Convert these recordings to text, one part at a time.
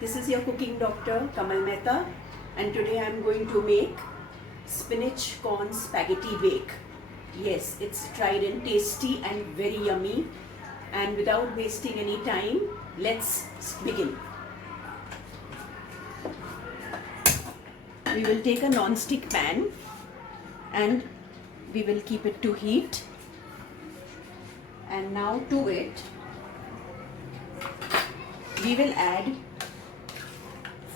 This is your cooking doctor Kamal Mehta, and today I am going to make spinach corn spaghetti bake. Yes, it's tried and tasty and very yummy. And without wasting any time, let's begin. We will take a non-stick pan and we will keep it to heat. And now to it, we will add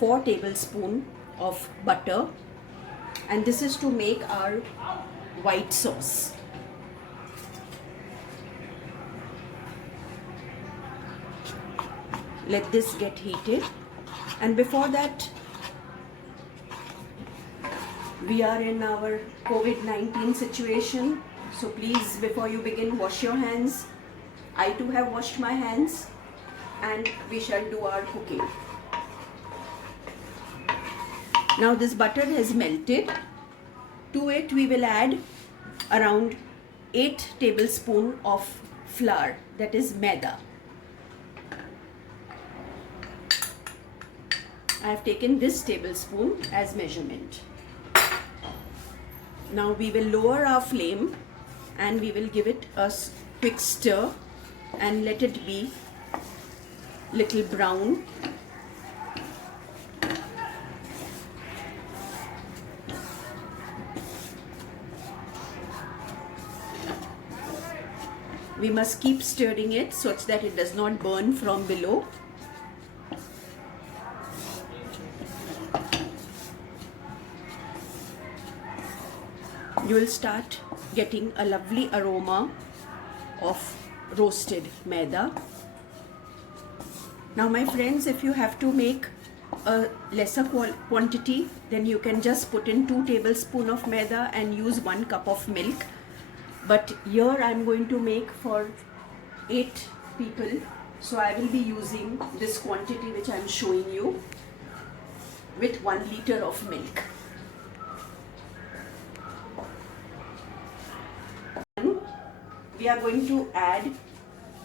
4 tablespoons of butter, and this is to make our white sauce. Let this get heated, and before that, we are in our COVID-19 situation, so please, before you begin, wash your hands. I too have washed my hands, and we shall do our cooking. Now this butter has melted. To it we will add around 8 tablespoons of flour, that is maida. I have taken this tablespoon as measurement. Now we will lower our flame and we will give it a quick stir and let it be little brown. We must keep stirring it such that it does not burn from below. You will start getting a lovely aroma of roasted maida. Now my friends, if you have to make a lesser quantity, then you can just put in 2 tablespoons of maida and use 1 cup of milk. But here I am going to make for 8 people, so I will be using this quantity which I am showing you with 1 liter of milk. We are going to add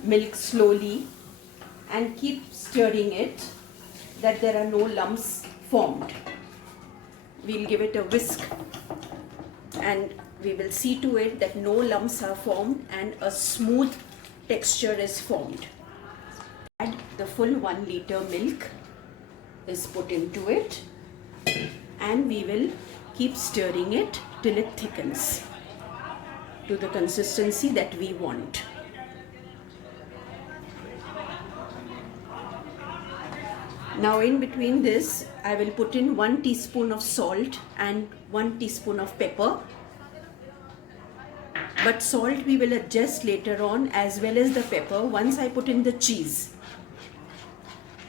milk slowly and keep stirring it that there are no lumps formed. We'll give it a whisk and we will see to it that no lumps are formed and a smooth texture is formed. Add the full 1 liter milk is put into it and we will keep stirring it till it thickens to the consistency that we want. Now in between this, I will put in 1 teaspoon of salt and 1 teaspoon of pepper. But salt we will adjust later on, as well as the pepper once I put in the cheese.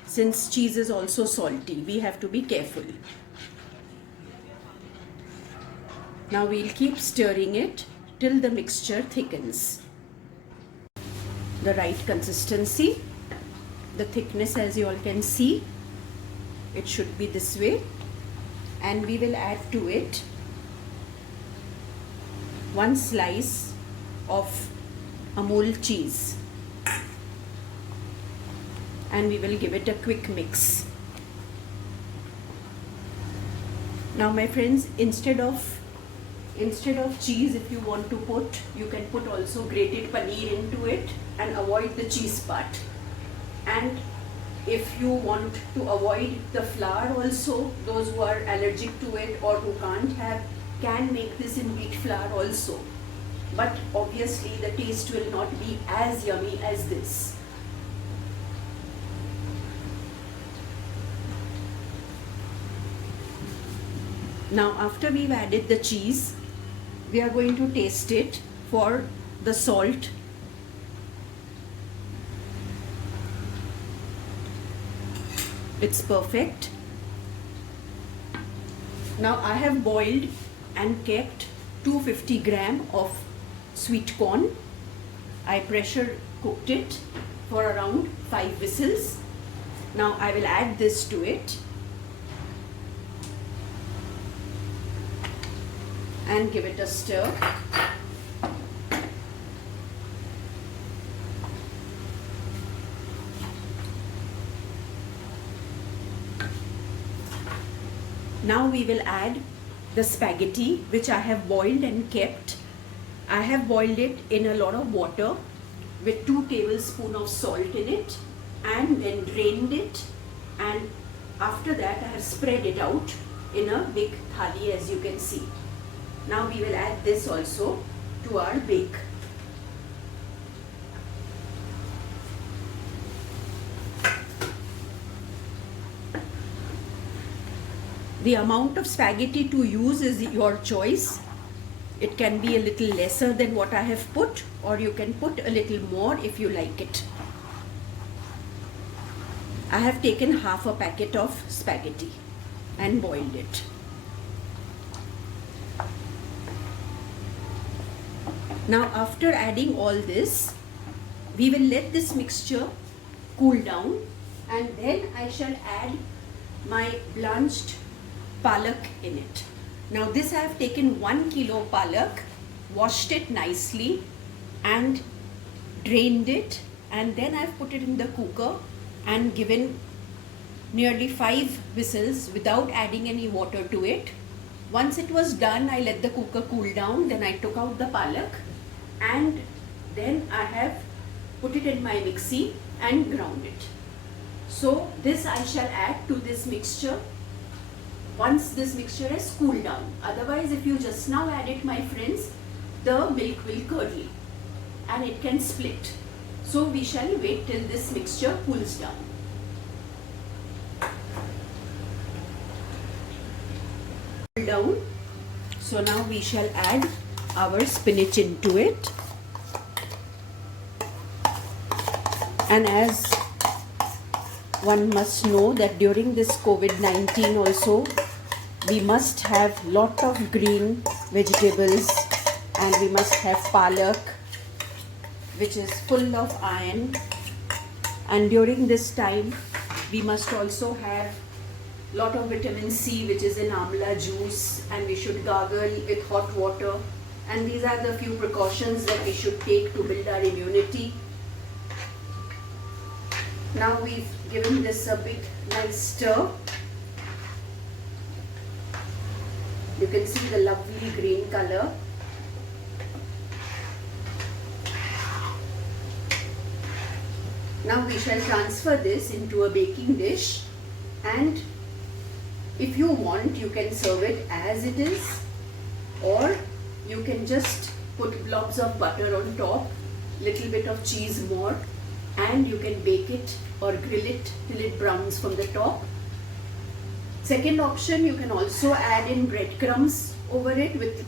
Since cheese is also salty, we have to be careful. Now we'll keep stirring it till the mixture thickens. The right consistency, the thickness, as you all can see, it should be this way. And we will add to it 1 slice of Amul cheese and we will give it a quick mix. Now my friends, instead of cheese, if you want to put, you can put also grated paneer into it and avoid the cheese part. And if you want to avoid the flour also, those who are allergic to it or who can't have, can make this in wheat flour also. But obviously the taste will not be as yummy as this. Now after we've added the cheese, we are going to taste it for the salt. It's perfect. Now I have boiled and kept 250 grams of sweet corn. I pressure cooked it for around 5 whistles. Now I will add this to it and give it a stir. Now we will add the spaghetti which I have boiled and kept. I have boiled it in a lot of water with 2 tablespoons of salt in it and then drained it, and after that I have spread it out in a big thali, as you can see. Now we will add this also to our bake. The amount of spaghetti to use is your choice. It can be a little lesser than what I have put, or you can put a little more if you like it. I have taken half a packet of spaghetti and boiled it. Now after adding all this, we will let this mixture cool down, and then I shall add my blanched palak in it. Now this I have taken 1 kilo palak, washed it nicely and drained it, and then I have put it in the cooker and given nearly 5 whistles without adding any water to it. Once it was done, I let the cooker cool down, then I took out the palak and then I have put it in my mixie and ground it. So this I shall add to this mixture once this mixture has cooled down. Otherwise, if you just now add it, my friends, the milk will curdle and it can split. So we shall wait till this mixture cools down. Cool down. So now we shall add our spinach into it. And as one must know that during this COVID-19 also, we must have lot of green vegetables, and we must have palak, which is full of iron. And during this time, we must also have lot of vitamin C, which is in amla juice, and we should gargle with hot water. And these are the few precautions that we should take to build our immunity. Now we've given this a big nice stir. You can see the lovely green color. Now we shall transfer this into a baking dish, and if you want, you can serve it as it is, or you can just put blobs of butter on top, little bit of cheese more, and you can bake it or grill it till it browns from the top. Second option, you can also add in breadcrumbs over it with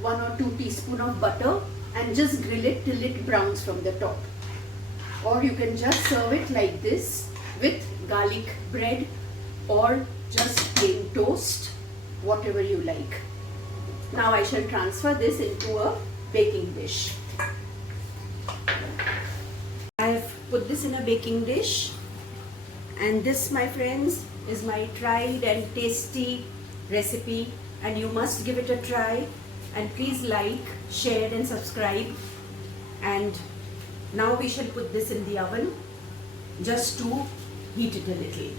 1 or 2 teaspoons of butter and just grill it till it browns from the top. Or you can just serve it like this with garlic bread or just plain toast, whatever you like. Now I shall transfer this into a baking dish. I have put this in a baking dish, and this, my friends, is my tried and tasty recipe, and you must give it a try, and please like, share and subscribe. And now we shall put this in the oven just to heat it a little.